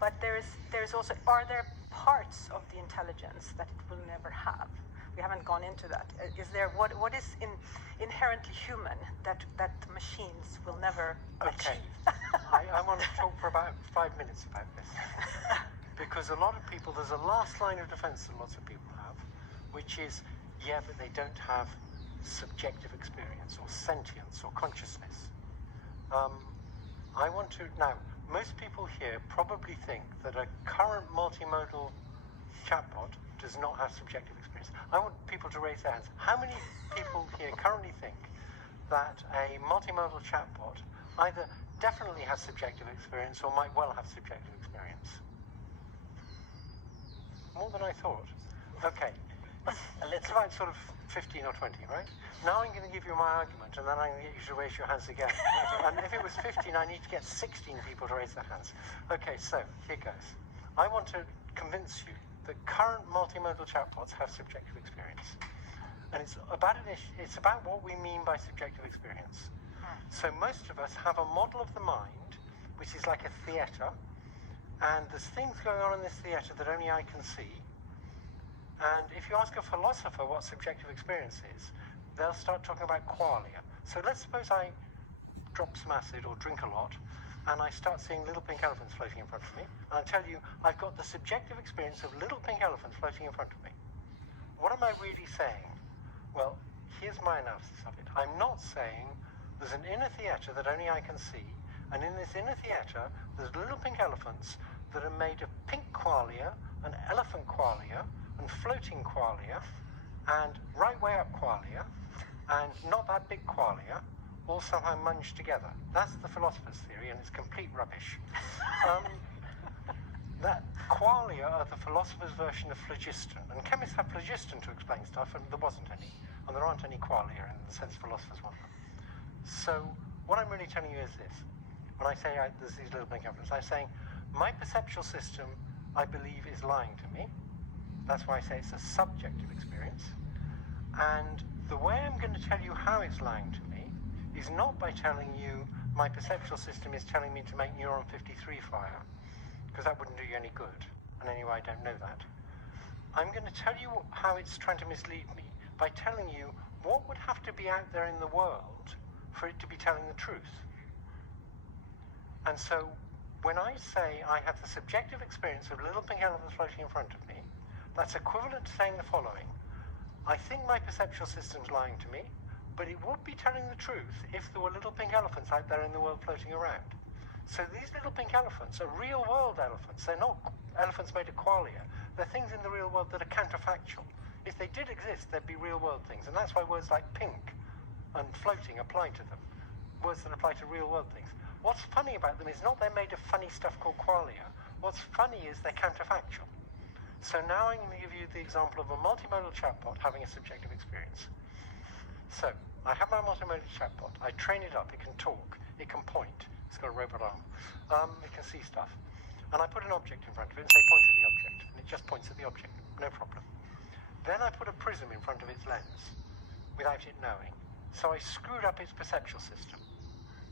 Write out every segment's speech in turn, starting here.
But there's also, are there parts of the intelligence that it will never have? We haven't gone into that. Is there, what is inherently human that machines will never achieve? I want to talk for about 5 minutes about this. Because a lot of people, there's a last line of defense that lots of people have, which is, yeah, but they don't have subjective experience or sentience or consciousness. Now, most people here probably think that a current multimodal chatbot does not have subjective experience. I want people to raise their hands. How many people here currently think that a multimodal chatbot either definitely has subjective experience or might well have subjective experience? More than I thought. Okay. It's about sort of 15 or 20, right? Now I'm going to give you my argument, and then I'm going to get you to raise your hands again. And if it was 15, I need to get 16 people to raise their hands. Okay, so here goes. I want to convince you that current multimodal chatbots have subjective experience. And it's about what we mean by subjective experience. So most of us have a model of the mind, which is like a theatre, and there's things going on in this theatre that only I can see. And if you ask a philosopher what subjective experience is, they'll start talking about qualia. So let's suppose I drop some acid or drink a lot, and I start seeing little pink elephants floating in front of me. And I tell you, I've got the subjective experience of little pink elephants floating in front of me. What am I really saying? Well, here's my analysis of it. I'm not saying there's an inner theatre that only I can see, and in this inner theatre, there's little pink elephants that are made of pink qualia and elephant qualia and floating qualia and right way up qualia and not that big qualia, all somehow munged together. That's the philosopher's theory, and it's complete rubbish. That qualia are the philosopher's version of phlogiston, and chemists have phlogiston to explain stuff, and there wasn't any, and there aren't any qualia in the sense philosophers want them. So what I'm really telling you is this. When I say there's these little pink elephants, I'm saying my perceptual system, I believe, is lying to me. That's why I say it's a subjective experience. And the way I'm going to tell you how it's lying to me is not by telling you my perceptual system is telling me to make neuron 53 fire, because that wouldn't do you any good. And anyway, I don't know that. I'm going to tell you how it's trying to mislead me by telling you what would have to be out there in the world for it to be telling the truth. And so when I say I have the subjective experience of little pink elephants floating in front of me, that's equivalent to saying the following. I think my perceptual system's lying to me, but it would be telling the truth if there were little pink elephants out there in the world floating around. So these little pink elephants are real-world elephants. They're not elephants made of qualia. They're things in the real world that are counterfactual. If they did exist, they'd be real-world things. And that's why words like pink and floating apply to them. Words that apply to real-world things. What's funny about them is not they're made of funny stuff called qualia. What's funny is they're counterfactual. So now I'm going to give you the example of a multimodal chatbot having a subjective experience. So I have my multimodal chatbot. I train it up. It can talk. It can point. It's got a robot arm. It can see stuff. And I put an object in front of it and say, point at the object. And it just points at the object. No problem. Then I put a prism in front of its lens without it knowing. So I screwed up its perceptual system.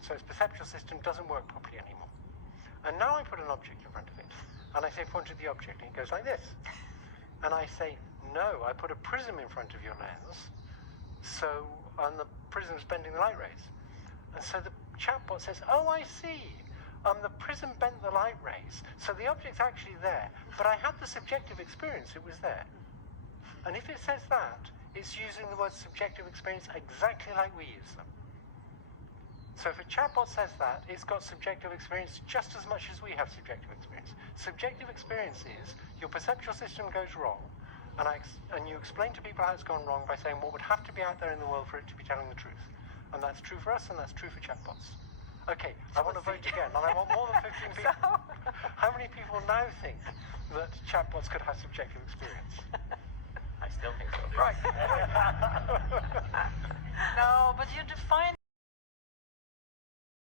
So its perceptual system doesn't work properly anymore. And now I put an object in front of it. And I say, point at the object, and it goes like this. And I say, no, I put a prism in front of your lens, and the prism's bending the light rays. And so the chatbot says, oh, I see. The prism bent the light rays, so the object's actually there. But I had the subjective experience, it was there. And if it says that, it's using the word subjective experience exactly like we use them. So if a chatbot says that, it's got subjective experience just as much as we have subjective experience. Subjective experience is your perceptual system goes wrong, and you explain to people how it's gone wrong by saying what would have to be out there in the world for it to be telling the truth. And that's true for us, and that's true for chatbots. Okay, I want to vote again, and I want more than 15 people. How many people now think that chatbots could have subjective experience? I still think so. Right. No, but you define